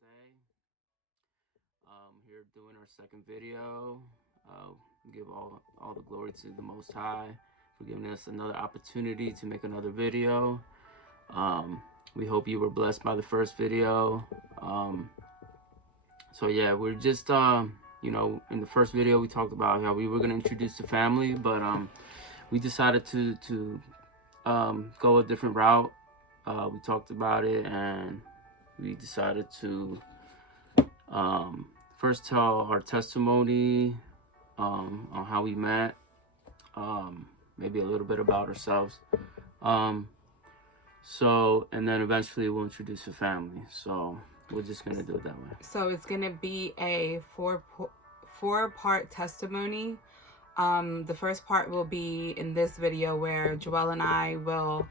Day. Here doing our second video. Give all the glory to the Most High for giving us another opportunity to make another video. We hope you were blessed by the first video. So yeah, we're just in the first video we talked about how we were gonna introduce the family, but we decided to go a different route. We talked about it and we decided to first tell our testimony on how we met, maybe a little bit about ourselves. And then eventually we'll introduce the family. So we're just gonna do it that way. So it's gonna be a four-part testimony. The first part will be in this video where Joelle and I will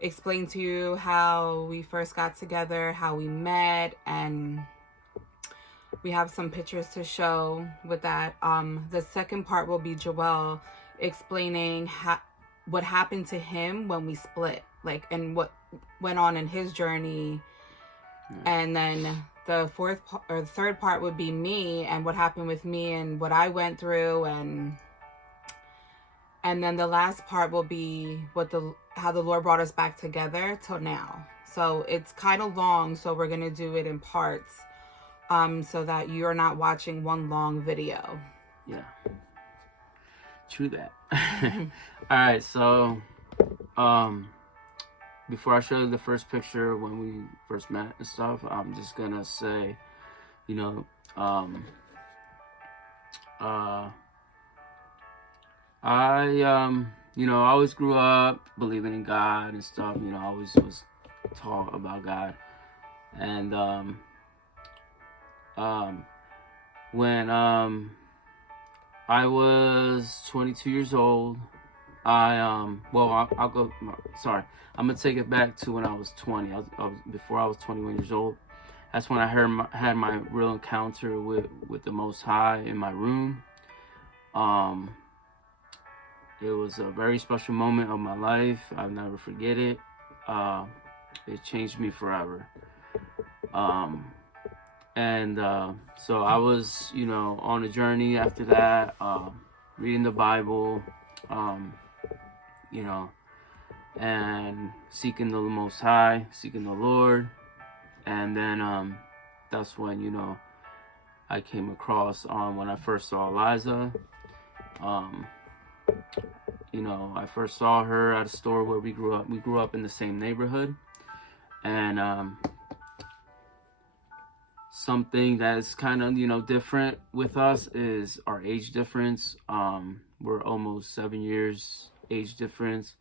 explain to you how we first got together, how we met, and we have some pictures to show with that. The second part will be Joelle explaining what happened to him when we split, and what went on in his journey. And then the third part would be me and what happened with me and what I went through, and then the last part will be how the Lord brought us back together till now. So it's kind of long, so we're gonna do it in parts, so that you're not watching one long video. Yeah, true that. All right, so before I show you the first picture when we first met and stuff, I'm just gonna say, I always grew up believing in God and stuff. I always was taught about God. And when I was 22 years old, I'm gonna take it back to when I was 20. Before I was 21 years old. That's when I had my real encounter with the Most High in my room. It was a very special moment of my life. I'll never forget it. It changed me forever. So I was, on a journey after that, reading the Bible, and seeking the Most High, seeking the Lord. And then that's when, I came across when I first saw Eliza. I first saw her at a store where we grew up. We grew up in the same neighborhood. And something that is kind of, different with us is our age difference. We're almost 7 years age difference.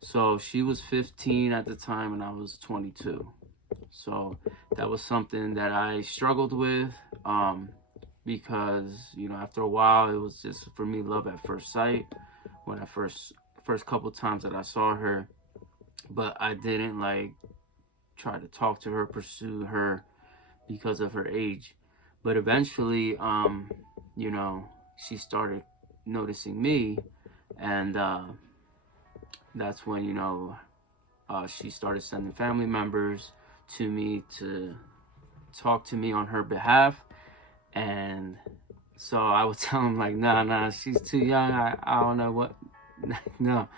So she was 15 at the time and I was 22. So that was something that I struggled with, because, after a while, it was just, for me, love at first sight when I first couple times that I saw her. But I didn't, try to talk to her, pursue her because of her age. But eventually, she started noticing me, and that's when, she started sending family members to me to talk to me on her behalf. And so I would tell them nah, she's too young. I don't know what, no.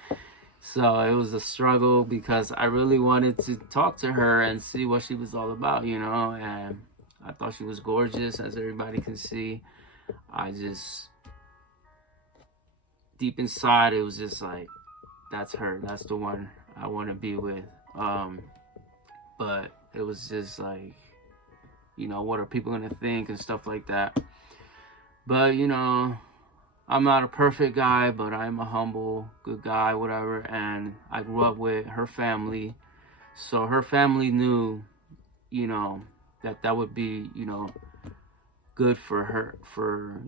So it was a struggle because I really wanted to talk to her and see what she was all about, and I thought she was gorgeous, as everybody can see. I just, deep inside, it was just that's her. That's the one I want to be with. But it was just what are people going to think and stuff like that. But, I'm not a perfect guy, but I'm a humble, good guy, whatever. And I grew up with her family. So her family knew, that would be, good for her, for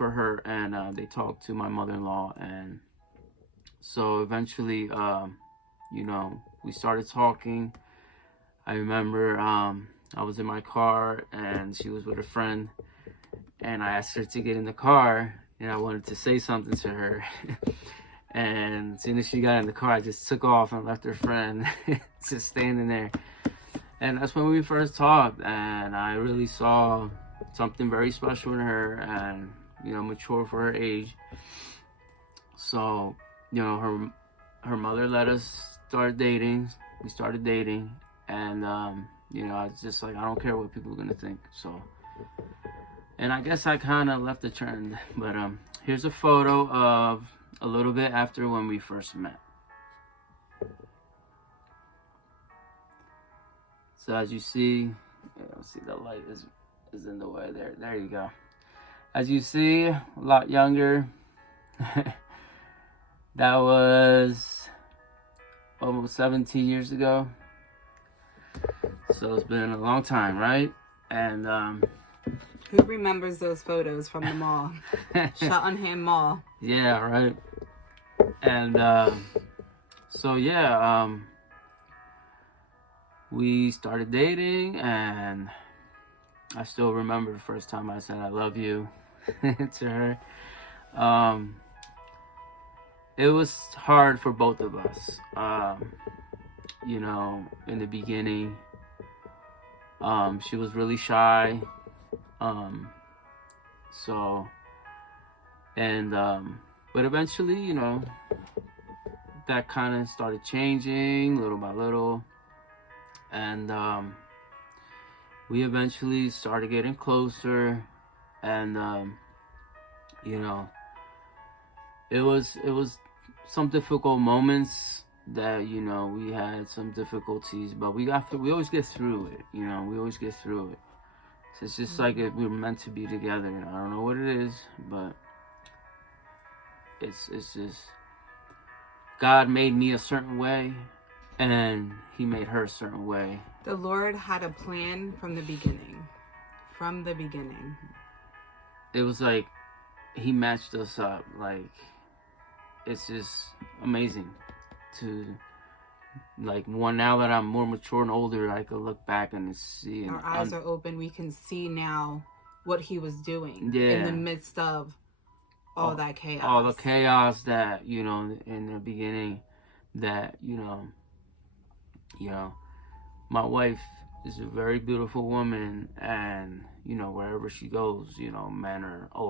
her. And they talked to my mother-in-law. And so eventually, we started talking. I remember I was in my car and she was with a friend. And I asked her to get in the car, and I wanted to say something to her. And as soon as she got in the car, I just took off and left her friend just standing there. And that's when we first talked, and I really saw something very special in her, and mature for her age. So, her mother let us start dating. We started dating, and I was just like, I don't care what people are gonna think. So, and I guess I kind of left the trend. But here's a photo of a little bit after when we first met. So as you see, see the light is in the way there. There you go. As you see, a lot younger. That was almost 17 years ago. So it's been a long time, right? And who remembers those photos from the mall? Cheltenham Mall. Yeah, right. And so yeah, we started dating, and I still remember the first time I said I love you to her. It was hard for both of us. In the beginning, she was really shy. But eventually, that kind of started changing little by little. And we eventually started getting closer, and it was some difficult moments that we had some difficulties, but we always get through it. We always get through it. So it's just like we were meant to be together. I don't know what it is, but it's just God made me a certain way, and He made her a certain way. The Lord had a plan from the beginning. From the beginning. It was like He matched us up. Like, it's just amazing to, like, now that I'm more mature and older, I could look back and see. Our eyes are open. We can see now what He was doing in the midst of all that chaos. All the chaos that, in the beginning, that, my wife is a very beautiful woman, and, wherever she goes, men are always